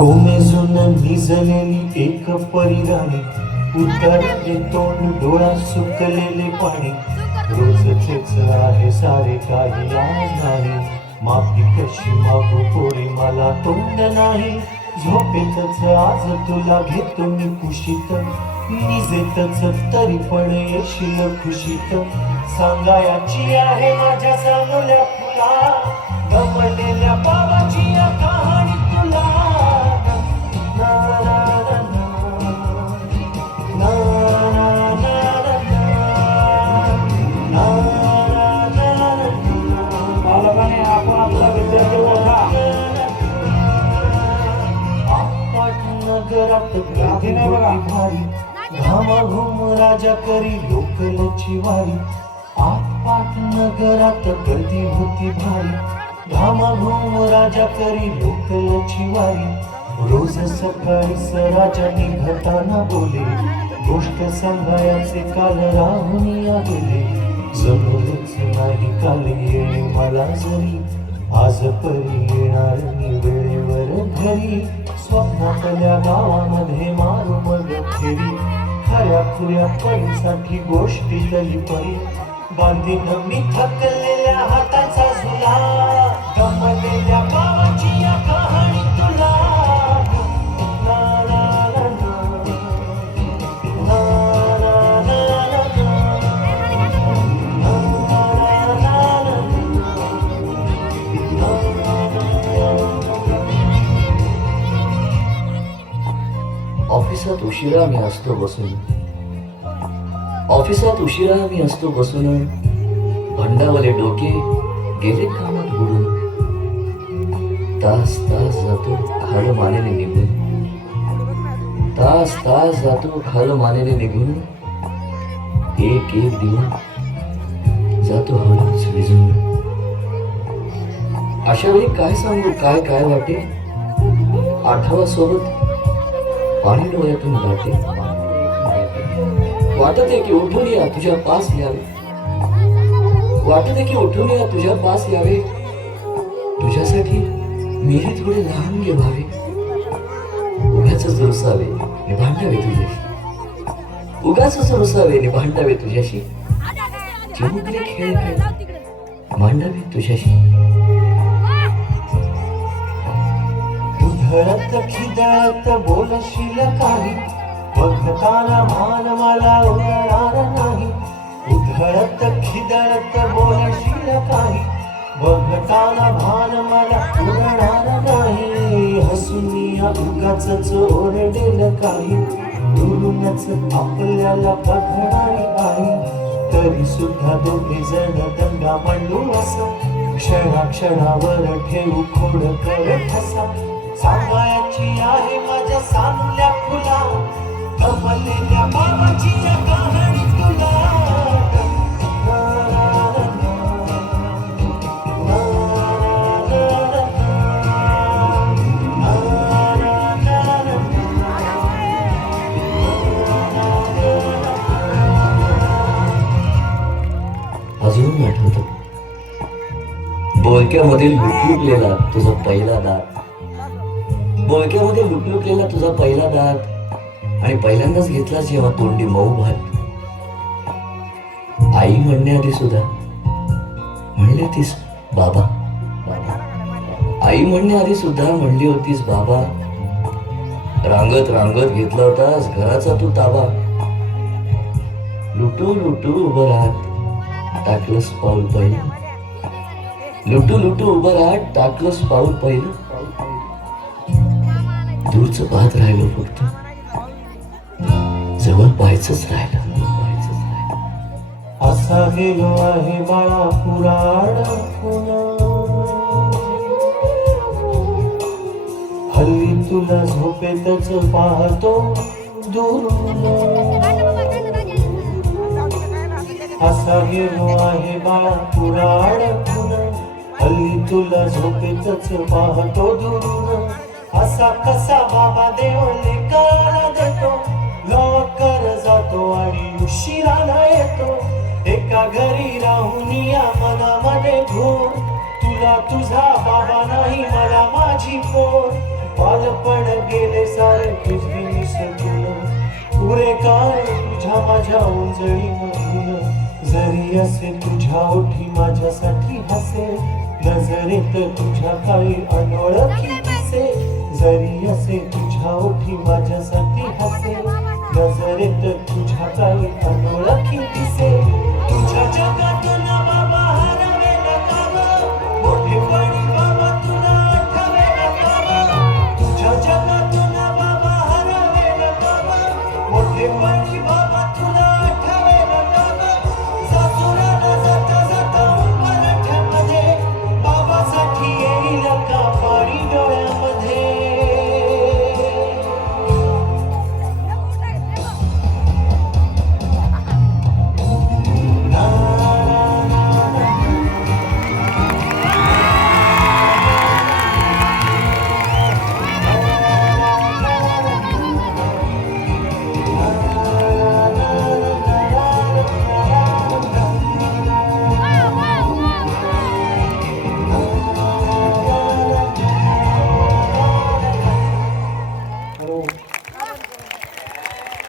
कोमेजून भिजलेली एक परिराणी, उतरले तोंड डोळा सुकलेले पाणी. रोजचेच आहे सारे काही आज नाही, माफी कशी मागू पोरी मला तोंड नाही. झोपेतच आज तुला घेतो मी कुशीत, निजेतच तरी पण येशील खुशीत. सांगायची आहे माझ्या चांगल्या फुला, गमलेल्या बाबाची या कहाणी तुला. ना, ना, ना, ना, ना, ना, ना, ना, ना, ना, ना. बालकाने आपण आपला विद्यार्थी ओळखा. नगरात गर्दी होती भारी, घामाघूम राजा करी लोकलची वारी. आटपाट नगरात गर्दी होती भारी, घामाघूम राजा करी लोकलची वारी. रोज सकाळीच राजा निघताना बोले, गोष्ट सांगायचे काल राहून गेले. जमलेच नाही काल येणे मला जरी, आज परी येणार मी वेळेवर घरी. स्वप्नातल्या गावामध्ये मारू मग फेरी, खऱ्या खुऱ्या परीसाठी गोष्टीतली परी. बांधीन मी थकलेल्या हाताचा झुला, गमलेल्या गावाची या कहाणी तुला. ना, ना, ना, ना, ना, ना, ना, ऑफिसात उशिरा मी असतो बसून, ऑफिसात उशिरा मी असतो बसून. भंडावले डोके गेले कामात बुडून. तास तास जातो खाल मानेने निघून, तास तास जातो खाल मानेने निघून. एक एक दिवस जातो हळूच विजून. अशा वेळी काय सांगू काय काय वाटे, आठवा सोबत पाणी डोळ्यातून जाते. वाटते की उठून या तुझ्या पास यावे, वाटते की उठून या तुझ्या पास यावे. तुझ्यासाठी मीही थोडे लहान गे व्हावे. उगाच रुसावे नि भांडावे तुझ्याशी, उगाच रुसावे नि भांडावे तुझ्याशी. चिमुकले खेळ खेळ मांडावे तुझ्याशी. उधळत खिदळत बोलशील काही, बघताना मान मला उडणार नाही. उधळत खिदळत बोलशील काही, बघताना भान मला उडणार नाही. हसून या उगाचच ओरडेल काही, दुरूनच आपल्याला बघणारी आई. तरी सुद्धा दोघे जण दंगा मांडू असा, क्षणाक्षणावर ठेवू खोड करत असा. सांगायची आहे माझ्या चांगल्या फुला, गमलेल्या बाबाची या कहाणी तुला. अजून आठवतं बोलक्यामध्ये लुकलुकलेला तुझा पहिला दात, बोलक्यामध्ये लुकलुकलेला तुझा पहिला दात. आणि पहिल्यांदाच घेतला जेव्हा तोंडी मऊ भात. आई म्हणण्याआधी सुद्धा म्हणली होतीस बाबा, आई म्हणण्याआधी सुद्धा म्हणली होतीस बाबा. रांगत रांगत घेतला होतास घराचा तू ताबा. लुटू लुटू उभं राहत टाकलंस पाऊल पहिलं, लुटू लुटू उभं राहत टाकलंस पाऊल पहिलं. दूरचं पाहत राहिलो फक्त, जवळ पाहायचंच राहिलं. असा गेलो आहे बाळा पुराण हल्ली तुला झोपेतच पाहतो दुरून. असा गेलो आहे बाळा पुराण हल्ली तुला झोपेतच पाहतो दुरून. असा कसा बाबा देव लेकराला देतो, लवकर जातो आणि उशिराला येतो. एका घरी राहून या मनामध्ये घोर, तुला तुझा बाबा नाही मला माझी पोर. बालपण गेले सारे तुझी निसटून पुरे काय तुझ्या माझ्या उंजळी मधून जरी असे तुझ्या ओठी माझ्यासाठी हसे नजरेत तुझ्या काही अनोळखी दिसे जरी असे तुझ्या ओठी माझ्यासाठी हसे नजरेत तुझ्या काही अनोळखी दिसे तुझ्या जगात